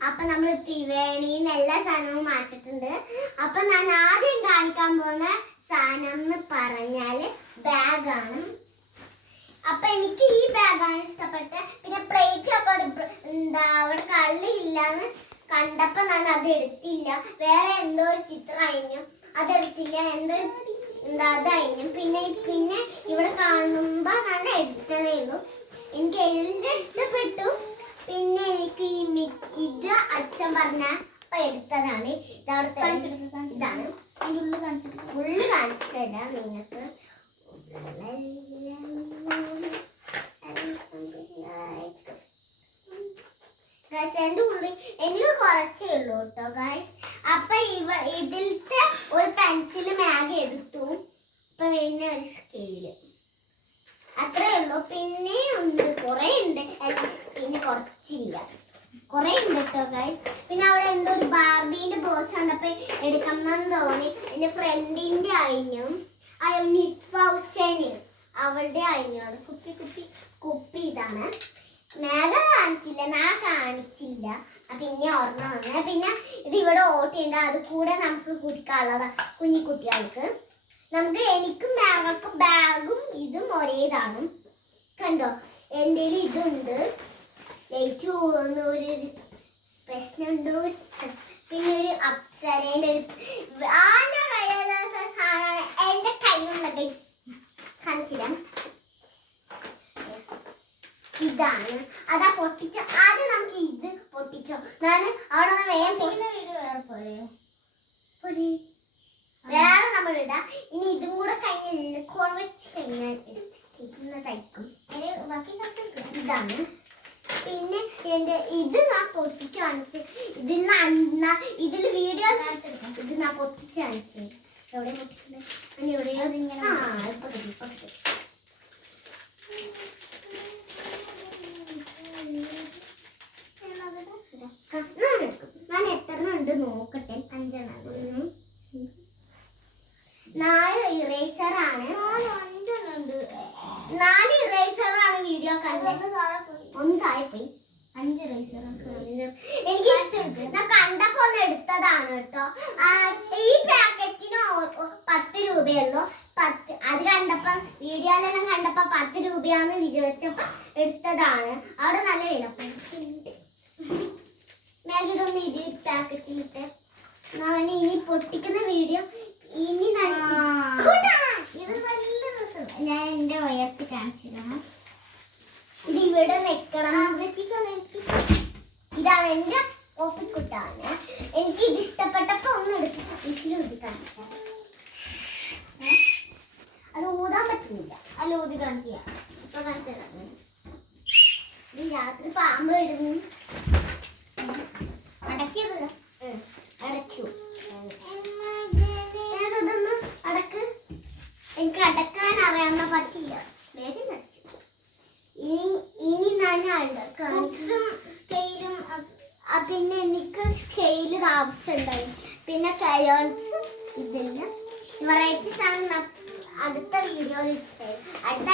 അപ്പൊ നമ്മൾ ത്രിവേണിന്ന് എല്ലാ സാധനവും മാറ്റിട്ടുണ്ട് അപ്പൊ ഞാൻ ആദ്യം കാണിക്കാൻ പോകുന്ന സാധനം എന്ന് പറഞ്ഞാൽ ബാഗാണ്. അപ്പൊ എനിക്ക് ഈ ബാഗാണ് ഇഷ്ടപ്പെട്ട. പിന്നെ പ്ലേറ്റ് അപ്പൊ എന്താ അവിടെ കള്ളിയില്ലാന്ന് കണ്ടപ്പോ ഞാൻ അത് എടുത്തില്ല. വേറെ എന്തോ ഒരു ചിത്രം ചിത്രമായിരുന്നു അതെടുത്തില്ല എന്തോ എന്താ അതായിരുന്നു പിന്നെ പിന്നെ ഇവിടെ കാണുമ്പോ ഞാൻ എടുത്തതേ ഉള്ളൂ എനിക്ക് എല്ലാം ഇഷ്ടപ്പെട്ടു എനിക്ക് ഇത് അച്ഛൻ പറഞ്ഞ എടുത്തതാണ്. ഇതവിടുത്തെ ഇതാണ്. ഉള്ളു കാണിച്ചു തരാം നിങ്ങൾക്ക്. ഗൈസ് എന്റെ ഉള്ളിൽ എനിക്ക് കുറച്ചേ ഉള്ളൂ കേട്ടോ ഗൈസ് അപ്പൊ ഇവ ഇതിലത്തെ ഒരു പെൻസിൽ മാഗ് എടുത്തു. ഇപ്പൊ പിന്നെ ഒരു സ്കെയിൽ അത്രേ ഉള്ളൂ. പിന്നെ ഉണ്ട് കുറെ ഉണ്ട്. പിന്നെ കുറച്ചില്ല. കുറെ ഉണ്ട് കേട്ടോ ഗൈസ് പിന്നെ അവിടെ എന്തോ ഒരു ബാർബീന്റെ ബോസ് കണ്ടപ്പോ എടുക്കണം തോന്നി. എന്റെ ഫ്രണ്ടിന്റെ ആയിരുന്നു അവളുടെ ആയിരുന്നു അത് കുപ്പി കുപ്പി കുപ്പി ഇതാണ്. മേഘ കാണിച്ചില്ല ഞാൻ കാണിച്ചില്ല. പിന്നെ ഓർമ്മ വന്നത് പിന്നെ ഇത് ഇവിടെ ഓട്ടിയുണ്ട് അത് കൂടെ നമുക്ക് കുടിക്കാനുള്ളതാ കുഞ്ഞി കുട്ടികൾക്ക്. നമുക്ക് എനിക്കും മേഘക്കും ബാഗും ഇതും ഒരേതാണ്. കണ്ടോ? എന്റെ ഇതുണ്ട്. ലൈറ്റ് പോകുന്ന ഒരു പ്രശ്നം സ- പിന്നെ ഒരു അപ്സരേന്റെ ഒരു ആന്റെ കയ്യിലുള്ള സാധനമാണ് എന്റെ കയ്യിലുള്ള ഗൈസ് കാണിച്ചില്ല ഇതാണ്. അതാ പൊട്ടിച്ച ആദ്യം നമുക്ക് ഇത് പൊട്ടിച്ചോ. ഞാൻ അവിടെ നിന്ന് വേഗം പൊട്ടി- വീട് വേറെ പോലെയോ ഒരു വേറെ നമ്മൾ ഇടാം. ഇനി ഇതും കൂടെ കഴിഞ്ഞില്ല കുറച്ച് കഴിഞ്ഞാൽ എടുത്തിരുന്ന തയ്ക്കും അതിന് ബാക്കി ഇതാണ്. പിന്നെ എന്റെ ഇത് ഞാൻ പൊട്ടിച്ച് കാണിച്ച്. ഇതിൽ നിന്ന് ഇതിൽ വീഡിയോ കാണിച്ചെടുക്കാം. ഇത് ഞാൻ പൊട്ടിച്ച് കാണിച്ച്. എവിടെ പൊട്ടിക്കുന്നത് എവിടെയോ ഇങ്ങനെ ആ. ആ, ഞാൻ എത്ര ഉണ്ട് നോക്കട്ടെ. അഞ്ചെണ്ണം ഒന്ന്, നാല് ഇറേസർ ആണ്. നാല് ഇറേസർ ആണ് വീഡിയോ കണ്ടത്. ഒന്ന് താഴെ പോയി. അഞ്ച് റൈസർ എനിക്ക് ഇഷ്ടം. കണ്ടപ്പോ ഒന്ന് എടുത്തതാണ് കേട്ടോ. ഈ പാക്കറ്റിന് പത്ത് രൂപയുള്ളൂ. പത്ത് അത് കണ്ടപ്പോ വീഡിയോയിലെല്ലാം കണ്ടപ്പോ പത്ത് രൂപയാന്ന് വിചാരിച്ചപ്പോ എടുത്തതാണ്. അവിടെ നല്ല വില. മാഗി ഇതൊന്ന് ഇത് പാക്കറ്റിലിട്ട് ഞാൻ ഇനി പൊട്ടിക്കുന്ന വീഡിയോ ഇനി. ഇത് നല്ല രസം ഞാൻ എന്റെ വയർത്ത് കാണിച്ചിരുന്നു ഇവിടെ നെറ്റിക്കോ ഇതാണ് എന്റെ ഓപ്പിക്കുട്ടാണ് എനിക്ക് ഇത് ഇഷ്ടപ്പെട്ടപ്പോ ഒന്ന് എടുത്ത് വിസിൽ ഊതി അത് ഊതാൻ പറ്റുന്നില്ല. അല്ല ഊതി കാണിക്കുക ഇപ്പൊ കാണിച്ചതാണ് ഇത് രാത്രി പാമ്പ് വരുന്നു. അടക്കരുത് ഉം, അടച്ചു. ഞാനതൊന്ന് അടക്ക്. എനിക്ക് അടക്കാൻ അറിയാവുന്ന പറ്റില്ല. വേഗം അടച്ചു. ഇനി ഞാൻ സ്കെയിലും പിന്നെ എനിക്ക് സ്കെയിൽ ആവശ്യമുണ്ടായി. പിന്നെ കയോൺസ് ഇതില്ല. വെറൈറ്റീസ് ആണ് അടുത്ത വീഡിയോയിൽ അടുത്ത